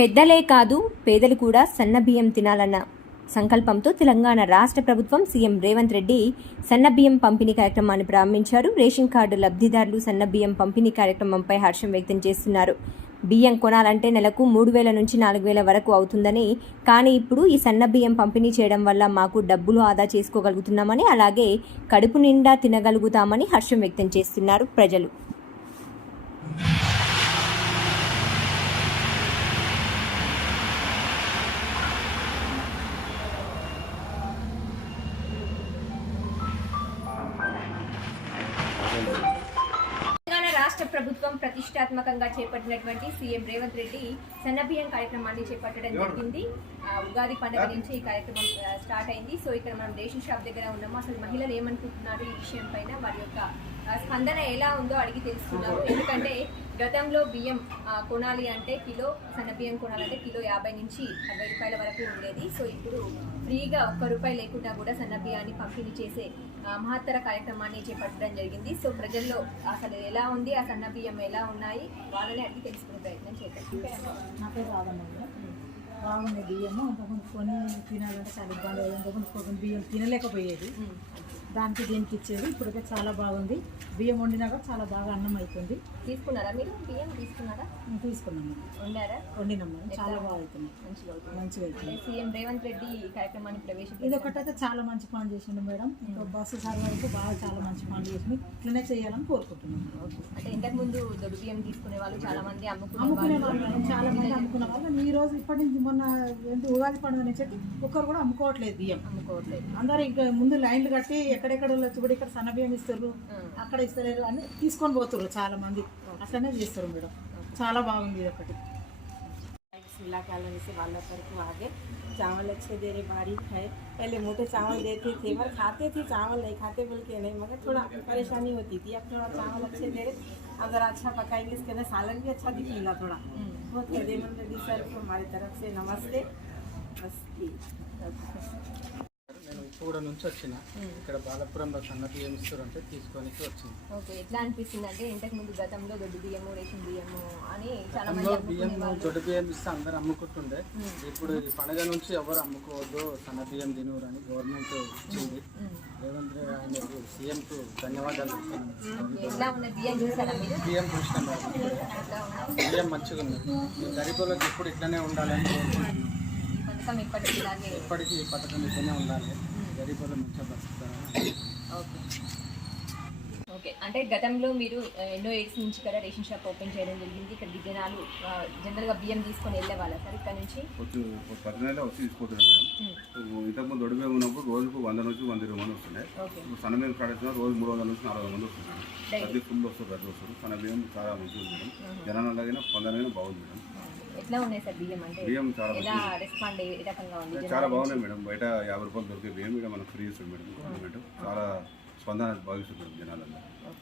పెద్దలే కాదు పేదలు కూడా సన్న బియ్యం తినాలన్న సంకల్పంతో తెలంగాణ రాష్ట్ర ప్రభుత్వం సీఎం రేవంత్ రెడ్డి సన్న బియ్యం పంపిణీ కార్యక్రమాన్ని ప్రారంభించారు. రేషన్ కార్డు లబ్ధిదారులు సన్న బియ్యం పంపిణీ కార్యక్రమంపై హర్షం వ్యక్తం చేస్తున్నారు. బియ్యం కొనాలంటే నెలకు మూడు వేల నుంచి నాలుగు వేల వరకు అవుతుందని కానీ ఇప్పుడు ఈ సన్న బియ్యం పంపిణీ చేయడం వల్ల మాకు డబ్బులు ఆదా చేసుకోగలుగుతున్నామని అలాగే కడుపు నిండా తినగలుగుతామని హర్షం వ్యక్తం చేస్తున్నారు ప్రజలు. రాష్ట్ర ప్రభుత్వం ప్రతిష్టాత్మకంగా చేపట్టినటువంటి సీఎం రేవంత్ రెడ్డి సన్నబియ్యం కార్యక్రమాన్ని చేపట్టడం జరిగింది. ఉగాది పండుగ నుంచి ఈ కార్యక్రమం స్టార్ట్ అయింది. సో ఇక్కడ మనం రేషన్ షాప్ దగ్గర ఉన్నాము. అసలు మహిళలు ఏమనుకుంటున్నారు ఈ విషయం పైన? వారి యొక్క స్పందన ఎలా ఉందో అడిగి తెలుసుకున్నాము ఎందుకంటే గతంలో బియ్యం కొనాలి అంటే కిలో సన్నబియ్యం కొనాలంటే కిలో యాభై నుంచి అరవై రూపాయల వరకు ఉండేది. సో ఇప్పుడు ఫ్రీగా ఒక్క రూపాయి లేకుండా కూడా సన్న బియ్యాన్ని పంపిణీ చేసే మహత్తర కార్యక్రమాన్ని చేపట్టడం జరిగింది. సో ప్రజల్లో అసలు ఎలా ఉంది? ఆ సన్న బియ్యం ఎలా ఉన్నాయి వాళ్ళని అడిగి తెలుసుకునే ప్రయత్నం చేద్దాం. నా పేరు బాగుంది బియ్యము ఇంతకుముందు కొని తినాలంటే చాలా ఇబ్బంది కొన్ని బియ్యం తినలేకపోయేది. దానికి దీనికి ఇచ్చేది ఇప్పుడైతే చాలా బాగుంది. బియ్యం వండినాక చాలా బాగా అన్నం అవుతుంది తీసుకున్నారా? మీరు బియ్యం తీసుకున్నారా? తీసుకున్నాము వండారా? వండినాము చాలా బాగా అవుతుంది మంచిగా అవుతుంది. మంచిగా అవుతుంది సీఎం రేవంత్ రెడ్డి ఈ కార్యక్రమాన్ని ఇది ఒకటైతే చాలా మంచి పని చేసిండు మేడం. ఇంకా బస్సు సర్వైపు బాగా చాలా మంచి పని చేసింది ఇట్లనే చేయాలని కోరుకుంటున్నాను అంటే ఇంతకు ముందు దొడ్డు బియ్యం తీసుకునే వాళ్ళు చాలా మంది అమ్ముకునే వాళ్ళు. చాలా మంది అమ్ముకునే వాళ్ళు. ఈ రోజు ఇప్పటి నుంచి మొన్న ఏంటి ఉగాది పండుగ నుంచి ఒక్కరు కూడా అమ్ముకోవట్లేదు బియ్యం. అమ్ముకోవట్లేదు. అందరూ ఇంకా ముందు లైన్లు కట్టి ఎక్కడెక్కడ వాళ్ళు వచ్చి కూడా ఇక్కడ సన్న బియ్యం ఇస్తారు ఉం. అక్కడ ఇస్తలేరు అని తీసుకొని పోతారు చాలా మంది అట్లనే చేస్తారు మేడం చాలా బాగుంది ఇది ఒకటి मिला के आलू से वाला करके आगे चावल अच्छे दे रहे बारीक है पहले मोटे चावल देते थे पर खाते थे चावल नहीं खाते बोल के नहीं मगर थोड़ा परेशानी होती थी अब थोड़ा चावल अच्छे दे रहे अगर अच्छा पकाएंगे इसके अंदर सालन भी अच्छा दिखेगा थोड़ा बहुत फायदेमंद रेड्डी सर को हमारी तरफ से नमस्ते बस ठीक ఉప్పుగూడ నుంచి వచ్చిన. ఇక్కడ బాలపురంలో సన్న బియ్యం ఇస్తారంటే తీసుకొని వచ్చింది. ఓకే ఎట్లా అనిపిస్తుంది అంటే ఇంతకు ముందు గతంలో దొడ్డు బియ్యము రేషన్ బియ్యము అని చాలా బియ్యం దొడ్డు బియ్యం ఇస్తే అందరు అమ్ముకుంటుండే. ఇప్పుడు ఈ పండగ నుంచి ఎవరు అమ్ముకోవద్దు సన్న బియ్యం తినరు అని గవర్నమెంట్ ఇచ్చింది రేవంత్ రెడ్డి ఆయన ధన్యవాదాలు చెప్తున్నాను. ఎట్లా ఉన్న బియ్యం బియ్యం చూసినాం బియ్యం మంచిగా ఉంది. గరీబులకు ఇప్పుడు ఇట్లనే ఉండాలని కోరుకుంటున్నాను. ఈ పథకం ఇలాగే? ఈ పథకం ఇట్లనే ఉండాలి. ఓకే అంటే గతంలో మీరు ఎన్నో ఎయిడ్స్ నుంచి ఇక్కడ రేషన్ షాప్ ఓపెన్ చేయడం జరిగింది. ఇక్కడ జనాలు జనరల్గా బియ్యం తీసుకొని వెళ్ళే వాళ్ళ సార్ ఇక్కడ నుంచి? పది నెలలు వచ్చి తీసుకుంటున్నాం మేడం. ఇంతకుముందు ఒడిమే ఉన్నప్పుడు రోజుకు వంద నుంచి వంద ఇరవై మంది వస్తున్నాయి సన్నబియ్యం అవుతున్నా రోజు మూడు వందల నుంచి నాలుగు మంది వస్తున్నారు ప్రతి ఫుల్ వస్తారు ప్రతి వస్తారు. సన్నబియ్యం చాలా మంచిగా ఉంది మేడం జనాలు అలాగే పొందనైనా బాగుంది మేడం. ఎట్లా ఉన్నాయి సార్ బియ్యం అంటే? బియ్యం చాలా ఎలా మంచిగా రెస్పాండ్ ఏ రకంగా ఉంది? చాలా బాగున్నాయి మేడం. బయట యాభై రూపాయలు దొరికే బియ్యం ఇక్కడ మనకు ఫ్రీ ఇస్తుంది మేడం. గవర్నమెంట్ చాలా స్పందన భావిస్తుంది మేడం జనాలలో ఓకే.